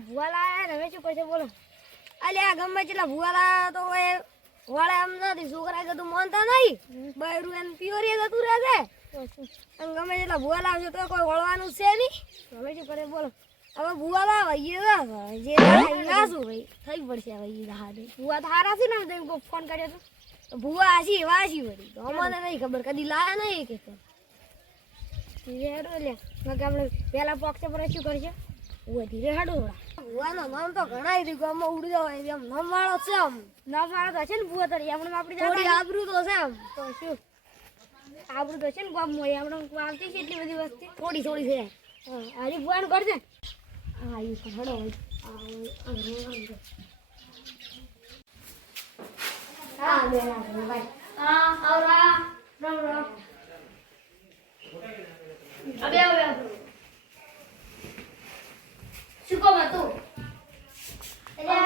ભૂવા લાયા ને હવે શું કરશે બોલો. અલ્યા ગમે જેટલા ભૂવા લાયા તો એ વાળા એમ નથી છોકરા કે તું માનતા નહીં બૈરું એને પ્યોરી જતું રહેશે અને ગમે જેટલા ભૂવા લાવશે તો કોઈ વળવાનું છે નહીં. હવે શું કરે બોલો. હવે ભૂવા લાવે જે લાશું ભાઈ થઈ પડશે હવે એ હાથે ભૂવા તો હારા છે ને તેમ કોઈ ફોન કર્યો તો ભૂવા આશી વાશી વળી તો અમને નહીં ખબર કદી લાયા નહીં કે હેડો લે આપણે પેલા પોક્ષે પર શું કરશે ધીરે હેડો ભૂવાનો નામ તો ઘણા હતી ગામમાં ઉડી જવાય એમ નામ વાળો છે આમ નામ વાળો તો છે ને ભૂવા તરી આપણે આપણી થોડી આબરૂ તો છે આમ તો શું આબરૂ તો છે ને ગામમાં આપણે આવતી છે એટલી બધી વસ્તી થોડી થોડી છે હરી ભૂવાનું કરશે હા એ હેડો હા ભાઈ હા આવરા રામ રામ અબે અબે શું કહો તું એટલે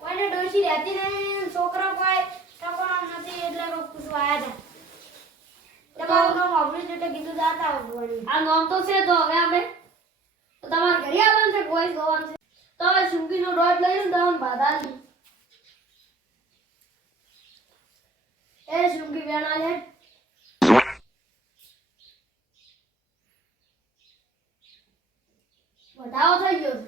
ઓને ડોશી રહેતી ને છોકરા કોઈ ટકોણા નથી એટલે પૂછવા આવ્યા હતા તમારું નામ આપણી જોડે કીધું જાતા આવવાની આ નામ તો છે તો હવે અમે તો તમારે ઘરે આવવાનું છે વોઇસ ગવાનું છે તો હવે સુંગીનો ડોટ લઈને દવાનું બાધા એ સુંગી બેના લે વધાવો થઈ ગયો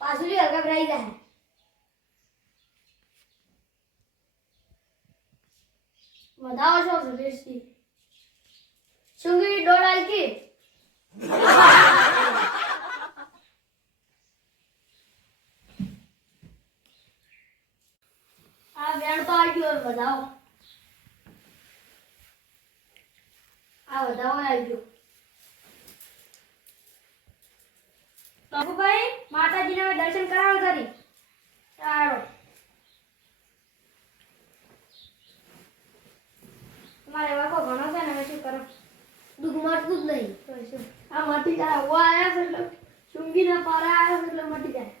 પાછું હલકા ભરાઈ જાય વધાવો છો સદેશથી સુંગી ડોળાઈ કે આ બેન તો આવી ગયો વધાવો આ વધાવો આવી ગયો બાબુભાઈ માતાજીને દર્શન કરાવો કરી ચાલો તમારે વાકો ઘણો છે ને શું કરો દુઃખ મળતું જ નહીં તો શું આ મટી જાય ઓ આયા છે એટલે ચુંગીના પારા આયા છે એટલે મટી જાય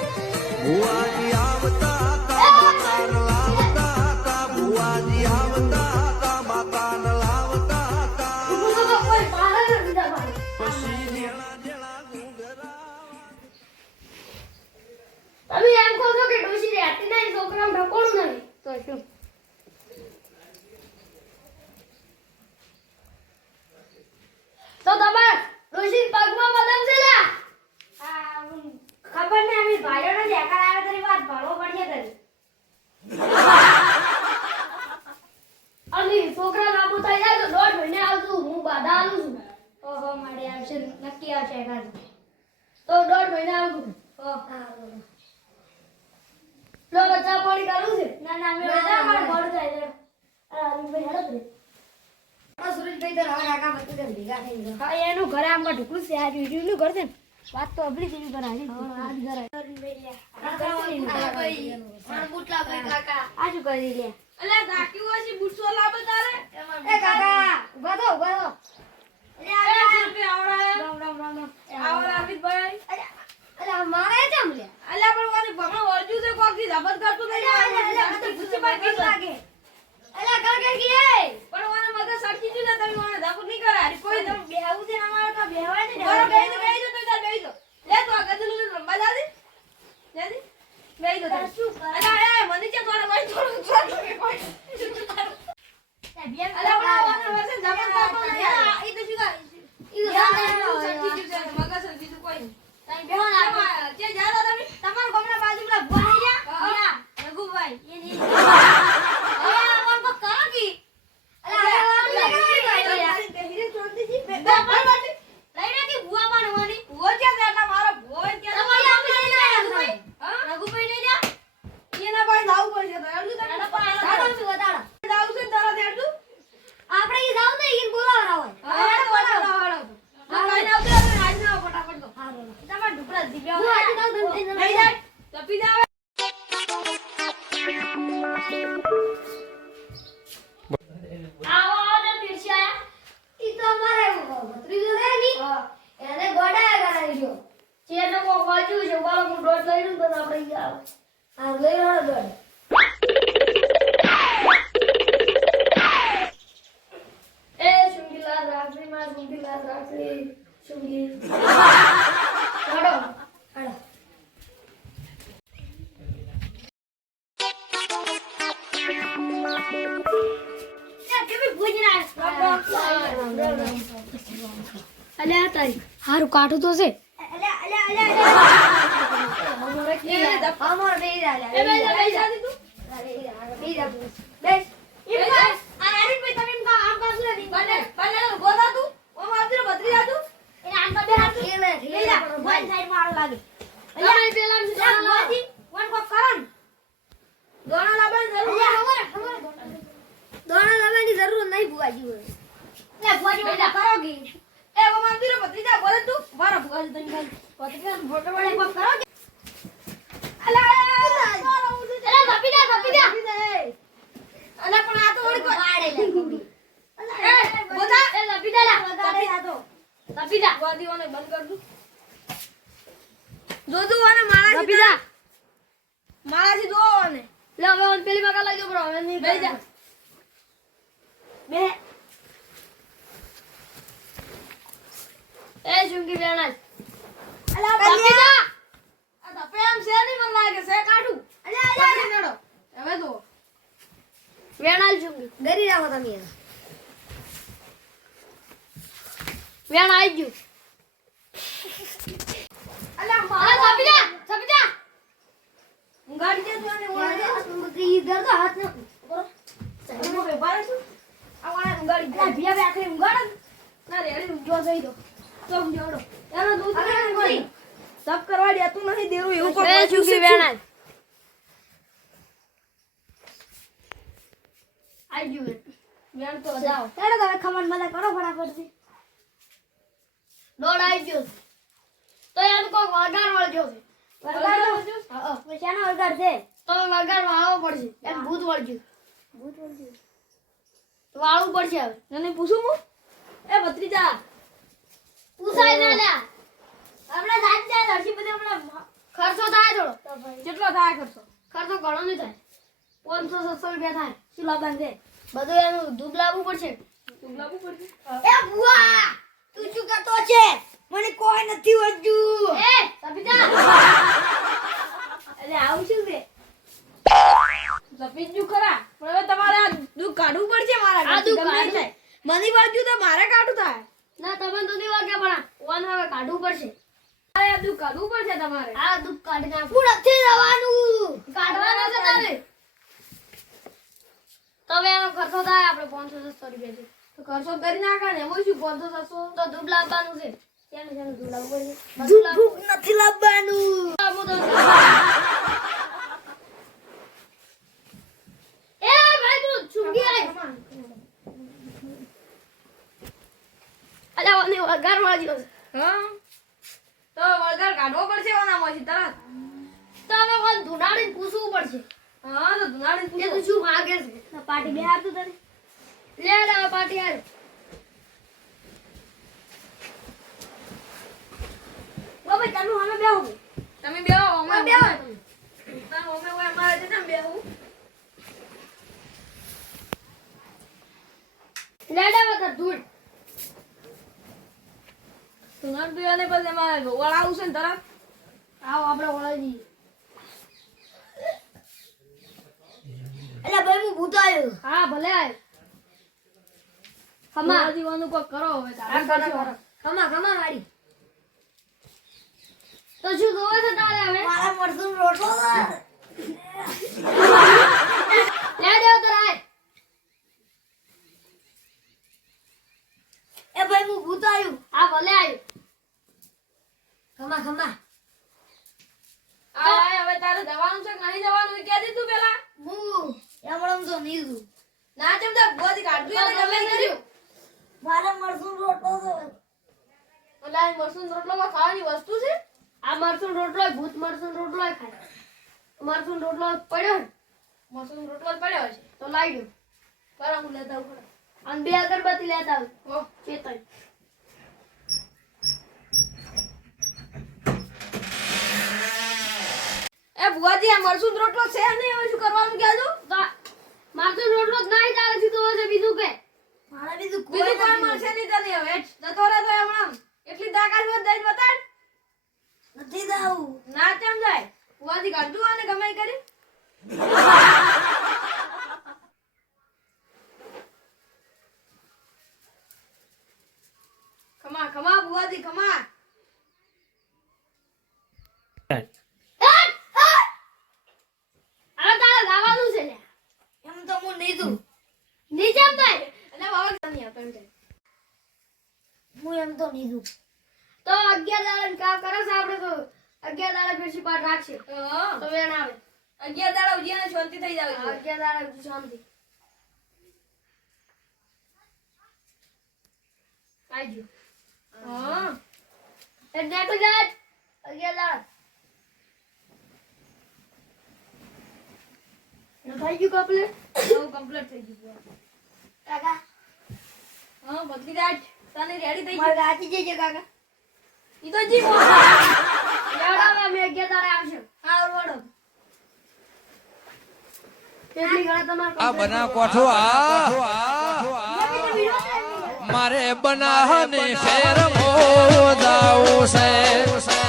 ભુવાજી આવતા તા માતાન લાવતા તા ભુવાજી આવતા તા માતાન લાવતા તા કોઈ પારા નથી દબાઈ પછી દેણા દેણા ગુંગરા તમે એમ કહો છો કે ડોશી રહેતી નહીં છોકરાને ઢકોણું નહીં તો શું તો તમાર ડોશી પગમાં બદમ છે લ્યા ખબર ને અમે ભાઈઓને દેખાડ આવે તરી વાત ભાળવો પડશે તરી અને છોકરા લાંબુ થઈ જાય તો 1.5 મહિને આવતું હું બાધા આલું છું ઓહો મારે આવશે નક્કી આવશે એકાદ તો 1.5 મહિને આવતું ઓહ હા લો બચ્ચા પાણી કરું છે ના ના મે બધા માર મોડું થાય છે આ ભાઈ હેડો રે આ સુરેશભાઈ તો હવે કાકા બત્તી દે ભેગા થઈ ગયો હા એનું ઘરે આમાં ઢુકલું છે આ વિડિયો નું ઘર છે ને વાત તો અબલી જેવી કરાવી આજ ઘર આ બુટલા ભાઈ કાકા આ શું કરી લે અલે ગાકી ઓછી બુટસો લાવે તારે એ કાકા ઉભા થો અલે આ આવડા રામ રામ રામ આવડા અમિતભાઈ અલે મારે જમ લે અલે પણ વારી ભમણો વર્જુ છે કોકી જબત કરતો નહીં અલે આ તો ગુસ્સી માં કેમ લાગે અલે કર ગઈ પણ વાને મગજ સડકી દીધા તમે વાને ધાકુ નહીં કરે હરી કોઈ તમે બેહવું છે અમારે તો બેહવાય ને બેહી તો તાર બેહી તો લે તો આ ગદલું લંબા દાદી દાદી બેહી તો શું કરે અલે એ મને કે થોડા ભાઈ થોડું કે કોઈ અલે વાને વસે જબત કરતો નહીં ઈ તો શું કરે ઈ તો સડકી દીધા મગજ સડકી દીધું કોઈ તઈ બેહો ના જે જાતા તમે તમાર ગમના બાજુમાં ભણી ગયા રઘુભાઈ એ કોણ કો કરો કી અલે હીરે ચોંતીજી બે પાડી લઈને કે ભુવા પાડવાની ભુવા છે દાદા મારો ભોય કે તમારે આપી લઈને આયા રઘુભાઈ લઈ જા એના ભાઈ જાવું પડશે તો એડું તને દાડા શું દાડા જાવું છે તારા દેડું આપણે ઈ જાવ ને ઈ બોલાવરા હોય હા હેડો બોલાવરા ના કઈ ના આવતો આજ ના ફટાફટ તો હા તમાર ઢુકડા દીવ્યા લઈને બસ આપણે ગયા આ લઈ રહ્યો ગડ એ શુંગીલા રાખડી માં શુંગીલા રાખડી શુંગી હાડો હાડો અલ્યા તારી હારું કાઠું તો છે દોણા લાવવાની જરૂર નહીં ભુવાજી હોય લે ભુવાજી બેટા કરોગી એ ઓ મંદિર ભત્રીજા બોલે તું મારા ભુવાજી તને ભત્રીજા ફોટો વડે કોક કરોગી અલા બાપી દે અલા પણ આ તો ઓડી વાડે લે કોબી એ બોતા એ લપી દે લા ગાડે આ તો લપી દે વાદીઓને બંધ કર દઉં જોજુ અને માળા લપી દે માળાથી દો અને લે હવે ઓન પેલી મકા લાગ્યો બ્રો હવે નહીં બેહી જા બે એ જુંગી બેણા અલા બાપીદા આ તો પ્રેમ છે ની મન લાગે છે કાઢું અલા નડો હવે દો વેણાલ જુંગી ગરી રાખો તમે વેણ આવી ગયું અલા બાપીદા ગાડી દે તું અને ઓળે ઈ દર તો હાથ ન હું બે બાર છું આ વાળા ગાડી દે ભિયા બે આખે ઉંગાડ ના રેડી જો જઈ દો તો જોડો એનો દૂધ કોઈ સબ કરવા દેતું નહીં દેરું એવું કોઈ પૂછ્યું કે વેણા આઈ ગયું વેણ તો જાઓ ચાલો તમે ખમણ મને કરો ફટાફટ થી દોડ આઈ ગયો તો એમ કોઈ વગાડ વળજો વગાડ હા પૈસાનો વગાડ છે તો વગાડ વાળવો પડશે એમ ભૂત વળજો તો વાળવું પડશે હવે મને પૂછું હું એ ભત્રીજા પૂછાય ના લ્યા હમણાં જાત જાય હરસી બધે હમણાં ખર્ચો થાય થોડો કેટલો થાય ખર્ચો ઘણો નહીં થાય 500-700 રૂપિયા થાય શું લાવવાનું છે બધું એનું દૂધ લાવવું પડશે એ બુઆ તું શું કરતો છે મને કોઈ નથી વજ્જુ એ સબીતા અરે આવું શું છે સફીજુ ખરા પણ હવે તમારે આ દૂધ કાઢવું પડશે મારા આ દૂધ કાઢવું થાય મને વાગ્યું તો મારે કાઢવું થાય ના તમે તો નહીં વાગ્યા પણ ઓન હવે કાઢવું પડશે આ દૂધ કાઢવું પડશે તમારે આ દૂધ કાઢી નાખું નથી જવાનું કાઢવાનો છે તારે તવે એનો ખર્ચો થાય આપણે 500-700 રૂપિયા છે તો ખર્ચો કરી નાખા ને એમાં શું 500-700 તો દૂધ લાવવાનું છે ત્યાંનું દૂધ લાવવું પડશે દૂધ નથી લાવવાનું એ ભાઈ તું છુંગી આય અલા ઓને વગાર વાળ્યો હા તો વગાર કાઢવો પડશે ઓનામાંથી તરત તો હવે કોણ ધુનાડીને પૂછવું પડશે હા તો ધુનાડીને પૂછો તું શું માગે છે પાર્ટી બે આપતું તને લે લે પાર્ટી આવ ઓ ભાઈ તમે અમે બેહો તમે બેહો અમે બેહો તમે અમે ઓય મારે છે ને બેહો લે લે વગર ધૂળ સુનાર પીવાને પછી એમાં વળાવું છે ને તરત આવો આપણે વળાવી દઈએ અલા ભાઈ હું ભૂત આવ્યો હા ભલે આય ખમા જીવાનું કોઈ કરો હવે તારે કરો ખમા વાડી તો શું જોવે છે તારે હવે મારા મરસું રોટલો લે દેવ તરાય એ ભાઈ હું ભૂત આવ્યું હા ભલે આવ્યું ખમા આ હવે તારે જવાનું છે કે નહીં જવાનું એ કહી દીધું પેલા હું એમણમ તો નહીં દઉં ના જેમ તો ગોદી કાઢું એટલે ગમે કર્યું મારા મરસું રોટલો તો ઓલા મરસું રોટલો માં ખાવાની વસ્તુ છે આ મરસું રોટલો ભૂત મરસું રોટલો ખાય મરસું રોટલો પડ્યો મરસું રોટલો પડ્યો છે તો લાવી દઉં બરાબર હું લેતા આવું અને 2 અગરબત્તી લેતા આવું હો ચેતન ભુવાજી આ મરસું રોટલો છે ને હવે શું કરવાનું કહેજો મારતો રોટલો જ નહીં ચાલે છે તો હશે બીજું કે મારે બીજું કોઈ મળશે નહીં તને હવે જતો રહે તો હમણાં એટલી તાકાત વધ દઈ બતાડ નથી દાવું ના કેમ જાય ભુવાજી કાઢું આને ગમે ઈ કરી ખમા ખમા ભુવાજી ખમા હવે તારે ગાવાનું છે લે એમ તો હું નહીં દઉં નીચે ભાઈ એટલે બાબા નહીં હતો એમ હું એમ તો નહીં દઉં તો 11 દાડા કામ કરે છે આપણે તો 11 દાડા પછી પાઠ રાખશે તો વેણ આવે 11 દાડા ઉજીને શાંતિ થઈ જાવે 11 દાડા શાંતિ આજો હા એ દેખો જાય 11 દાડા થઈ ગયું કમ્પ્લીટ કમ્પ્લીટ થઈ ગયું કાકા હા બદલી જાય તને રેડી થઈ મારે ગયું ગાતી જઈએ કાકા ઈ તો જી એવડા મે 11 દાડા આવશે હા વડો કેટલી ગણા તમાર આ બના કોઠો મારે બનાહને શેર મો જાવું છે